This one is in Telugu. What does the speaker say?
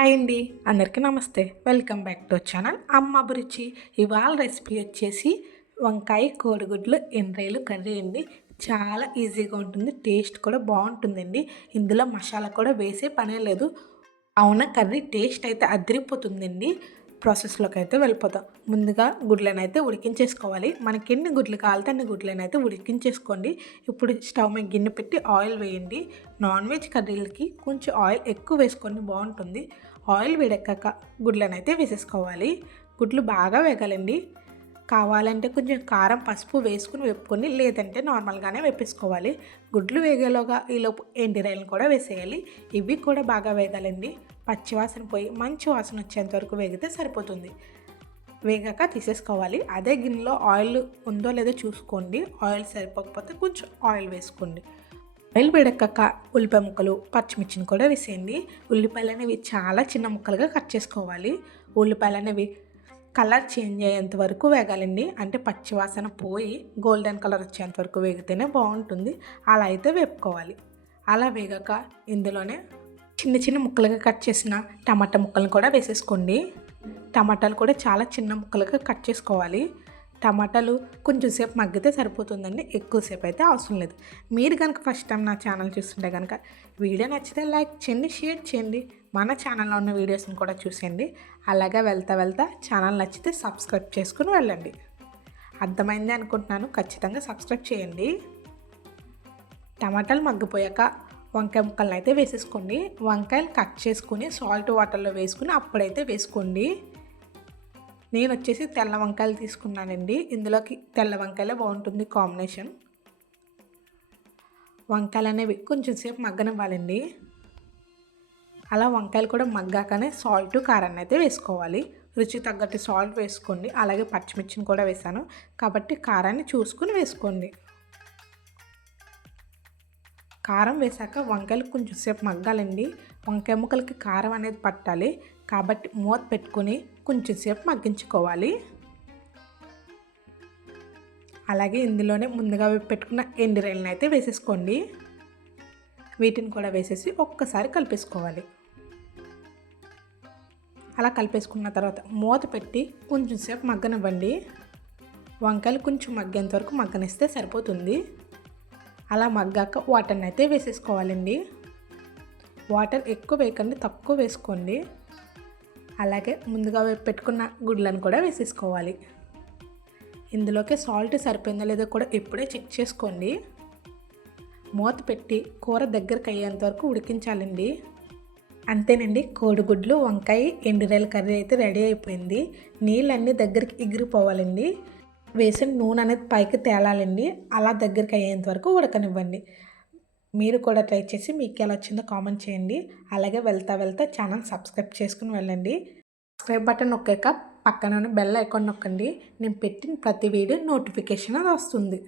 హాయ్ అండి, అందరికీ నమస్తే. వెల్కమ్ బ్యాక్ టు ఛానల్ అమ్మ అభిరుచి. ఇవాళ రెసిపీ వచ్చేసి వంకాయ కోడిగుడ్లు ఎండ్రాయిలు కర్రీ అండి. చాలా ఈజీగా ఉంటుంది, టేస్ట్ కూడా బాగుంటుందండి. ఇందులో మసాలా కూడా వేసే పనే లేదు. అవున కర్రీ టేస్ట్ అయితే అదిరిపోతుందండి. ప్రాసెస్లోకి అయితే వెళ్ళిపోతాం. ముందుగా గుడ్లను అయితే ఉడికించేసుకోవాలి. మనకి ఎన్ని గుడ్లు కావాలితే అన్ని గుడ్లను అయితే ఉడికించేసుకోండి. ఇప్పుడు స్టవ్ మీద గిన్నె పెట్టి ఆయిల్ వేయండి. నాన్ వెజ్ కర్రీలకి కొంచెం ఆయిల్ ఎక్కువ వేసుకోండి, బాగుంటుంది. ఆయిల్ వేడెక్కాక గుడ్లను అయితే వేసేసుకోవాలి. గుడ్లు బాగా వేగాలండి. కావాలంటే కొంచెం కారం పసుపు వేసుకుని వేపుకొని, లేదంటే నార్మల్గానే వేపేసుకోవాలి. గుడ్లు వేగేలోగా ఈలోపు ఎండిరాయలను కూడా వేసేయాలి. ఇవి కూడా బాగా వేగాలండి. పచ్చివాసన పోయి మంచి వాసన వచ్చేంత వరకు వేగితే సరిపోతుంది. వేగాక తీసేసుకోవాలి. అదే గిన్నెలో ఆయిల్ ఉందో లేదో చూసుకోండి. ఆయిల్ సరిపోకపోతే కొంచెం ఆయిల్ వేసుకోండి. ఆయిల్ వేడెక్కాక ఉల్లిపాయ ముక్కలు పచ్చిమిర్చిని కూడా వేసేయండి. ఉల్లిపాయలు అనేవి చాలా చిన్న ముక్కలుగా కట్ చేసుకోవాలి. ఉల్లిపాయలు అనేవి కలర్ చేంజ్ అయ్యేంత వరకు వేగాలండి. అంటే పచ్చివాసన పోయి గోల్డెన్ కలర్ వచ్చేంత వరకు వేగితేనే బాగుంటుంది. అలా అయితే వేపుకోవాలి. అలా వేగాక ఇందులోనే చిన్న చిన్న ముక్కలుగా కట్ చేసిన టమాటా ముక్కలను కూడా వేసేసుకోండి. టమాటాలు కూడా చాలా చిన్న ముక్కలుగా కట్ చేసుకోవాలి. టమాటాలు కొంచెం సేపు మగ్గితే సరిపోతుందండి, ఎక్కువసేపు అయితే అవసరం లేదు. మీరు కనుక ఫస్ట్ టైం నా ఛానల్ చూస్తుంటే కనుక వీడియో నచ్చితే లైక్ చేయండి, షేర్ చేయండి. మన ఛానల్లో ఉన్న వీడియోస్ని కూడా చూసేయండి. అలాగే వెళ్తా ఛానల్ నచ్చితే సబ్స్క్రైబ్ చేసుకుని వెళ్ళండి. అర్థమైంది అనుకుంటున్నాను, ఖచ్చితంగా సబ్స్క్రైబ్ చేయండి. టమాటాలు మగ్గిపోయాక వంకాయ ముక్కలను అయితే వేసేసుకోండి. వంకాయలు కట్ చేసుకుని సాల్ట్ వాటర్లో వేసుకుని అప్పుడైతే వేసుకోండి. నేను వచ్చేసి తెల్ల వంకాయలు తీసుకున్నానండి. ఇందులోకి తెల్ల వంకాయలే బాగుంటుంది కాంబినేషన్. వంకాయలు అనేవి కొంచెం సేపు మగ్గనివ్వాలండి. అలా వంకాయలు కూడా మగ్గాకనే సాల్ట్ కారాన్ని అయితే వేసుకోవాలి. రుచి తగ్గట్టు సాల్ట్ వేసుకోండి. అలాగే పచ్చిమిర్చిని కూడా వేసాను కాబట్టి కారాన్ని చూసుకుని వేసుకోండి. కారం వేసాక వంకాయలు కొంచెం సేపు మగ్గాలండి. వంకాయ ముక్కలకి కారం అనేది పట్టాలి కాబట్టి మూత పెట్టుకొని కొంచెం సేపు మగ్గించుకోవాలి. అలాగే ఇందులోనే ముందుగా పెట్టుకున్న ఎండురాయలను అయితే వేసేసుకోండి. వీటిని కూడా వేసేసి ఒక్కసారి కలిపేసుకోవాలి. అలా కలిపేసుకున్న తర్వాత మూత పెట్టి కొంచెం సేపు మగ్గనివ్వండి. వంకాయలు కొంచెం మగ్గేంత వరకు మగ్గనిస్తే సరిపోతుంది. అలా మగ్గాక వాటర్ని అయితే వేసేసుకోవాలండి. వాటర్ ఎక్కువ వేయకండి, తక్కువ వేసుకోండి. అలాగే ముందుగా పెట్టుకున్న గుడ్లను కూడా వేసేసుకోవాలి. ఇందులోకి సాల్ట్ సరిపోయిందో లేదో కూడా ఇప్పుడే చెక్ చేసుకోండి. మూత పెట్టి కూర దగ్గరకు అయ్యేంత వరకు ఉడికించాలండి. అంతేనండి, కోడిగుడ్లు వంకాయ ఎండురాయల కర్రీ అయితే రెడీ అయిపోయింది. నీళ్ళన్నీ దగ్గరికి ఎగిరిపోవాలండి. వేసిన నూనె అనేది పైకి తేలాలండి. అలా దగ్గరికి అయ్యేంత వరకు ఉడకనివ్వండి. మీరు కూడా ట్రై చేసి మీకు ఎలా వచ్చిందో కామెంట్ చేయండి. అలాగే వెళ్తా ఛానల్ సబ్స్క్రైబ్ చేసుకుని వెళ్ళండి. సబ్స్క్రైబ్ బటన్ నొక్కాక పక్కన బెల్ ఐకాన్ నొక్కండి. నేను పెట్టిన ప్రతి వీడియో నోటిఫికేషన్ అది వస్తుంది.